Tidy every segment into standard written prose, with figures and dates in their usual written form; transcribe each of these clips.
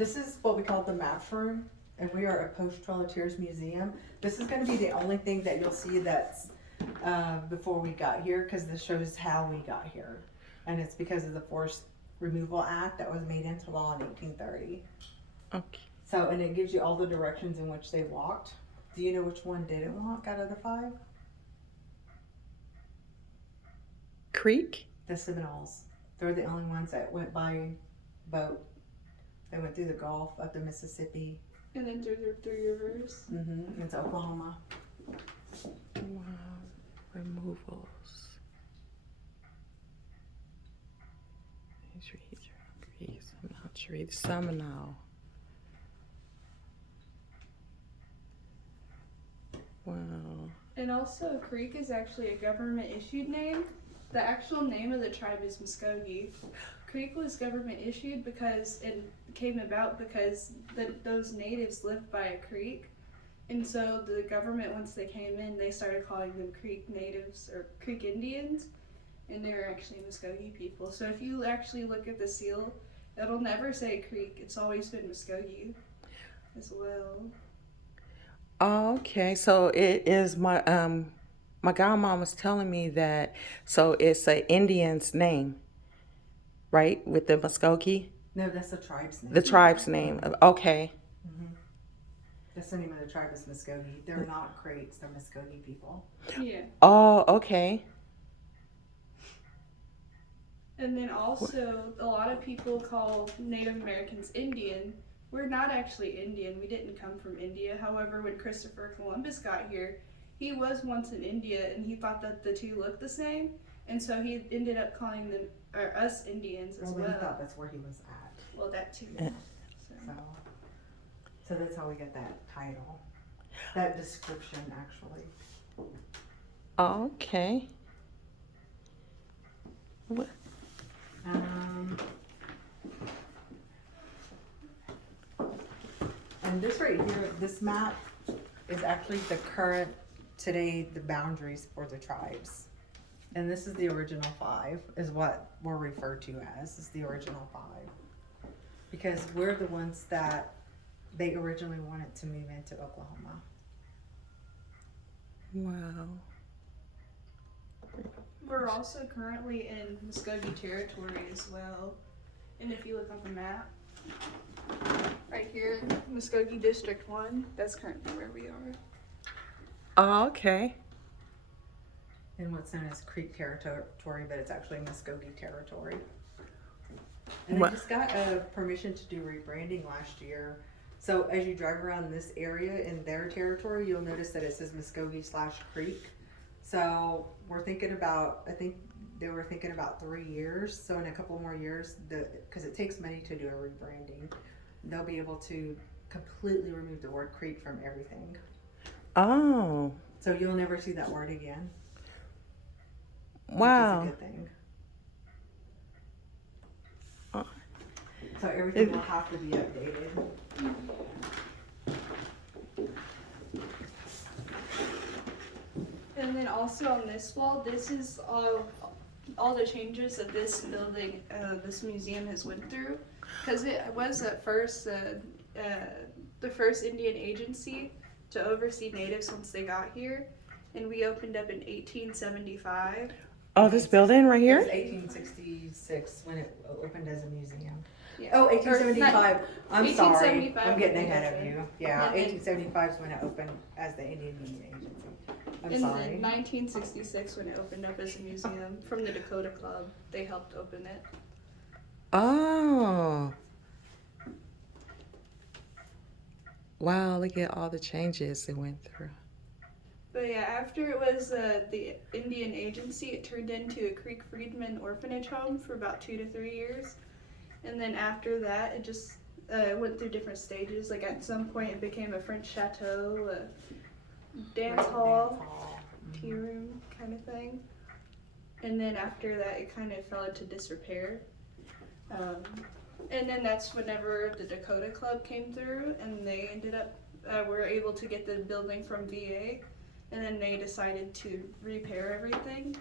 This is what we call the maps room, and we are a post-Trail of Tears museum. This is going to be the only thing that you'll see that's before we got here, because this shows how we got here, and it's because of the Forest Removal Act that was made into law in 1830. Okay. So, and it gives you all the directions in which they walked. Do you know which one didn't walk out of the 5? Creek? The Seminoles. They're the only ones that went by boat. They went through the Gulf, up the Mississippi. And then through the 3 rivers. Into Oklahoma. Wow. Removals. Seminole. Wow. And also, Creek is actually a government issued name. The actual name of the tribe is Muskogee. Creek was government issued because it came about because those natives lived by a creek. And so the government, once they came in, they started calling them Creek natives or Creek Indians. And they're actually Muskogee people. So if you actually look at the seal, it'll never say Creek. It's always been Muskogee as well. Okay, so it is my godmom was telling me that so it's an Indian's name, right? With the Muskogee? No, that's the tribe's name. The tribe's name. Okay. That's the name of the tribe is Muskogee. They're not Creeks, they're Muskogee people. Yeah. Oh, okay. And then also, a lot of people call Native Americans Indian. We're not actually Indian. We didn't come from India. However, when Christopher Columbus got here, he was once in India, and he thought that the two looked the same, and so he ended up calling them or us Indians as well. He thought that's where he was at. Well, that too. So that's how we got that title, that description actually. Okay. What? And this right here, this map is actually the current, today, the boundaries for the tribes. And this is the original 5, is what we're referred to as, is the original 5. Because we're the ones that they originally wanted to move into Oklahoma. Wow. We're also currently in Muskogee territory as well. And if you look on the map, right here, Muskogee District 1, that's currently where we are. Oh, okay. In what's known as Creek territory, but it's actually Muskogee territory. And they just got a permission to do rebranding last year. So as you drive around this area in their territory, you'll notice that it says Muskogee/Creek. So we're thinking about, I think they were thinking about 3 years. So in a couple more years, because it takes money to do a rebranding, they'll be able to completely remove the word creek from everything. Oh. So you'll never see that word again. Wow. Which is a good thing. So everything will have to be updated. And then also on this wall, this is all the changes that this building, this museum has went through. Because it was at first the first Indian agency to oversee natives once they got here. And we opened up in 1875. Oh, this building right It was here? 1866 when it opened as a museum. Yeah. Oh, 1875. I'm sorry. 1875 I'm getting ahead of when it you. Yeah, And then- 1875 is when it opened as the Indian Union Agency. I'm In sorry. 1966, when it opened up as a museum from the Dakota Club, they helped open it. Oh. Wow, look at all the changes it went through. But yeah, after it was the Indian Agency, it turned into a Creek Freedmen orphanage home for about 2 to 3 years. And then after that, it just went through different stages. Like at some point, it became a French chateau, a dance hall, tea room kind of thing. And then after that, it kind of fell into disrepair. And then that's whenever the Dakota Club came through, and they ended up were able to get the building from VA, and then they decided to repair everything,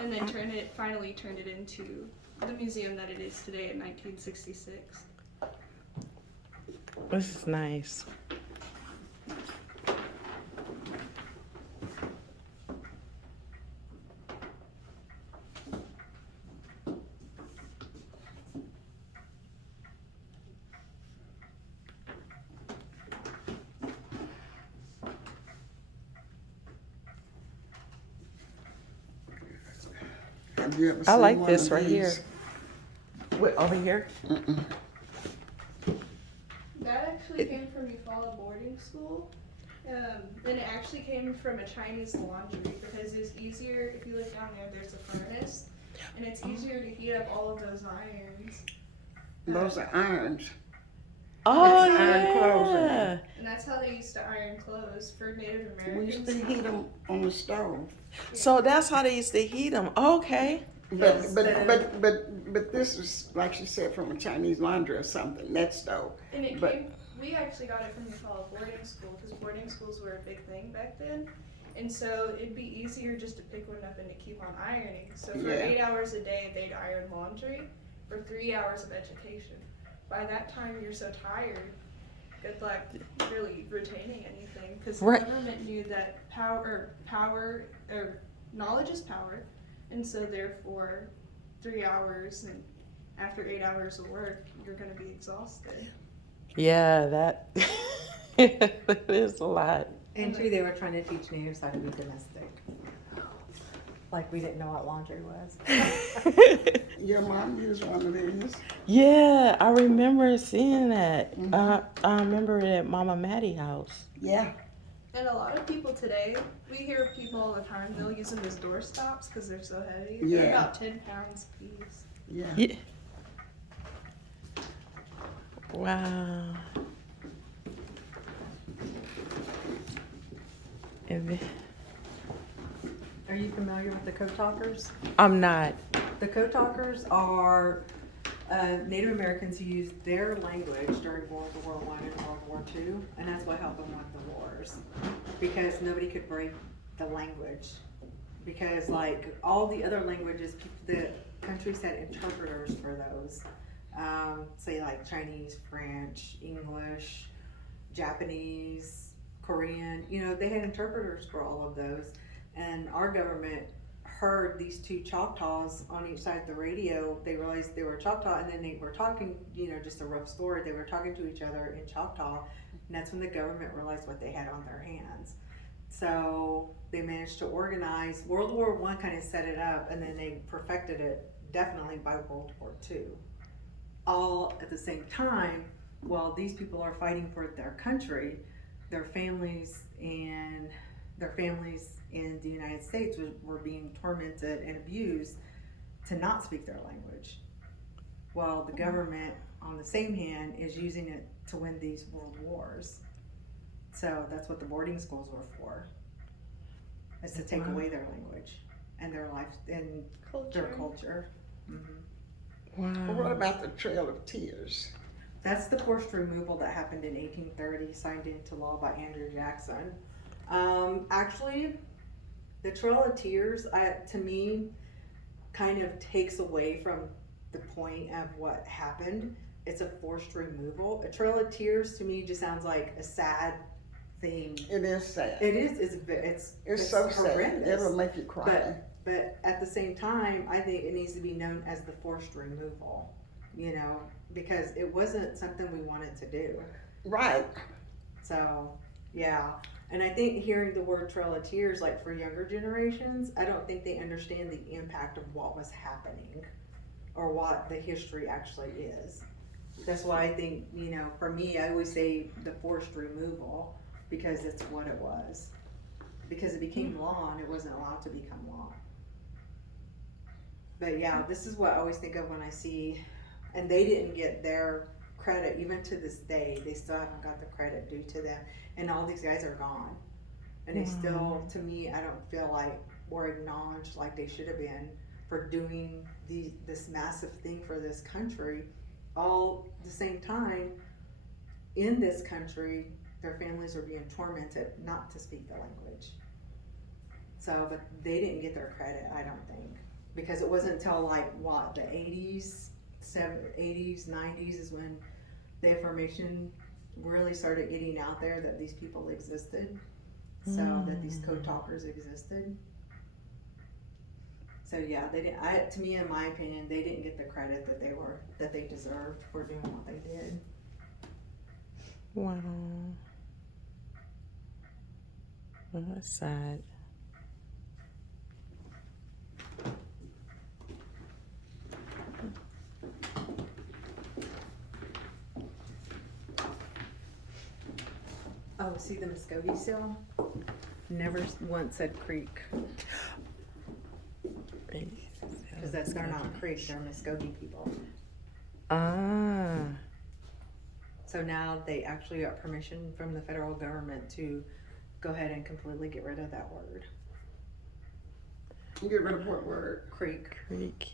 and then finally turned it into the museum that it is today in 1966. This is nice. Have you ever I seen like one this of right here. these? Wait, over here? That actually came from Eufaula boarding school. And it actually came from a Chinese laundry because it's easier, if you look down there, there's a furnace. And it's easier to heat up all of those irons. Those are irons. Oh, It's iron clothes in yeah. there. And that's how they used to iron clothes for Native We used Americans. to heat them on the stove. So that's how they used to heat them. Okay. Yes, But this is, like she said, from a Chinese laundry or something, that stove. And it But- came, we actually got it from Eufaula boarding school because boarding schools were a big thing back then. And so it'd be easier just to pick one up and to keep on ironing. So for Yeah. 8 hours a day, they'd iron laundry for 3 hours of education. By that time, you're so tired, good luck really retaining anything because the Right. government knew that knowledge is power. And so therefore, 3 hours and after 8 hours of work, you're going to be exhausted. Yeah, that it is a lot. And two, they were trying to teach natives how to be domestic. Like we didn't know what laundry was. Your mom used one of these. Yeah, I remember seeing that. I remember it at Mama Maddie's house. Yeah. And a lot of people today, we hear people all the time, they'll use them as door stops because they're so heavy. They're Yeah. about 10 pounds a piece. Yeah. Yeah. Wow. And then, Are you familiar with the code talkers? I'm not. The code talkers are Native Americans who used their language during World War I and World War II, and that's what helped them win the wars. Because nobody could break the language. Because like all the other languages, the countries had interpreters for those. Say like Chinese, French, English, Japanese, Korean, they had interpreters for all of those. And our government heard these two Choctaws on each side of the radio. They realized they were Choctaw, and then they were talking, just a rough story. They were talking to each other in Choctaw, and that's when the government realized what they had on their hands. So they managed to organize. World War I kind of set it up, and then they perfected it definitely by World War II. All at the same time, while these people are fighting for their country, their families in the United States were being tormented and abused to not speak their language. While the government, on the same hand, is using it to win these world wars. So that's what the boarding schools were for, is to take away their language and their life and their culture. But what Wow. about the Trail of Tears? That's the forced removal that happened in 1830, signed into law by Andrew Jackson. Actually, the Trail of Tears, to me, kind of takes away from the point of what happened. It's a forced removal. A Trail of Tears to me just sounds like a sad thing. It is sad. It is. It's so sad. horrendous. It'll make you cry. But at the same time, I think it needs to be known as the forced removal. Because it wasn't something we wanted to do. Right. So, yeah. And I think hearing the word Trail of Tears, like for younger generations, I don't think they understand the impact of what was happening or what the history actually is. That's why I think, for me, I always say the forced removal because it's what it was. Because it became law and it wasn't allowed to become law. But yeah, this is what I always think of when I see, and they didn't get their credit, even to this day, they still haven't got the credit due to them. And all these guys are gone. And they still, to me, I don't feel like were acknowledged like they should have been for doing this massive thing for this country. All at the same time, in this country, their families are being tormented not to speak the language. So, but they didn't get their credit, I don't think. Because it wasn't until the 80s, 90s is when the Affirmation really started getting out there that these people existed, so that these code talkers existed. So yeah, they didn't. To me, in my opinion, they didn't get the credit that they deserved for doing what they did. Wow. Well, that's sad. Oh, see the Muskogee seal? Never once said creek, because they're not creek, they're Muskogee people. Ah. So now they actually got permission from the federal government to go ahead and completely get rid of that word, Get rid of what word? creek. Creek.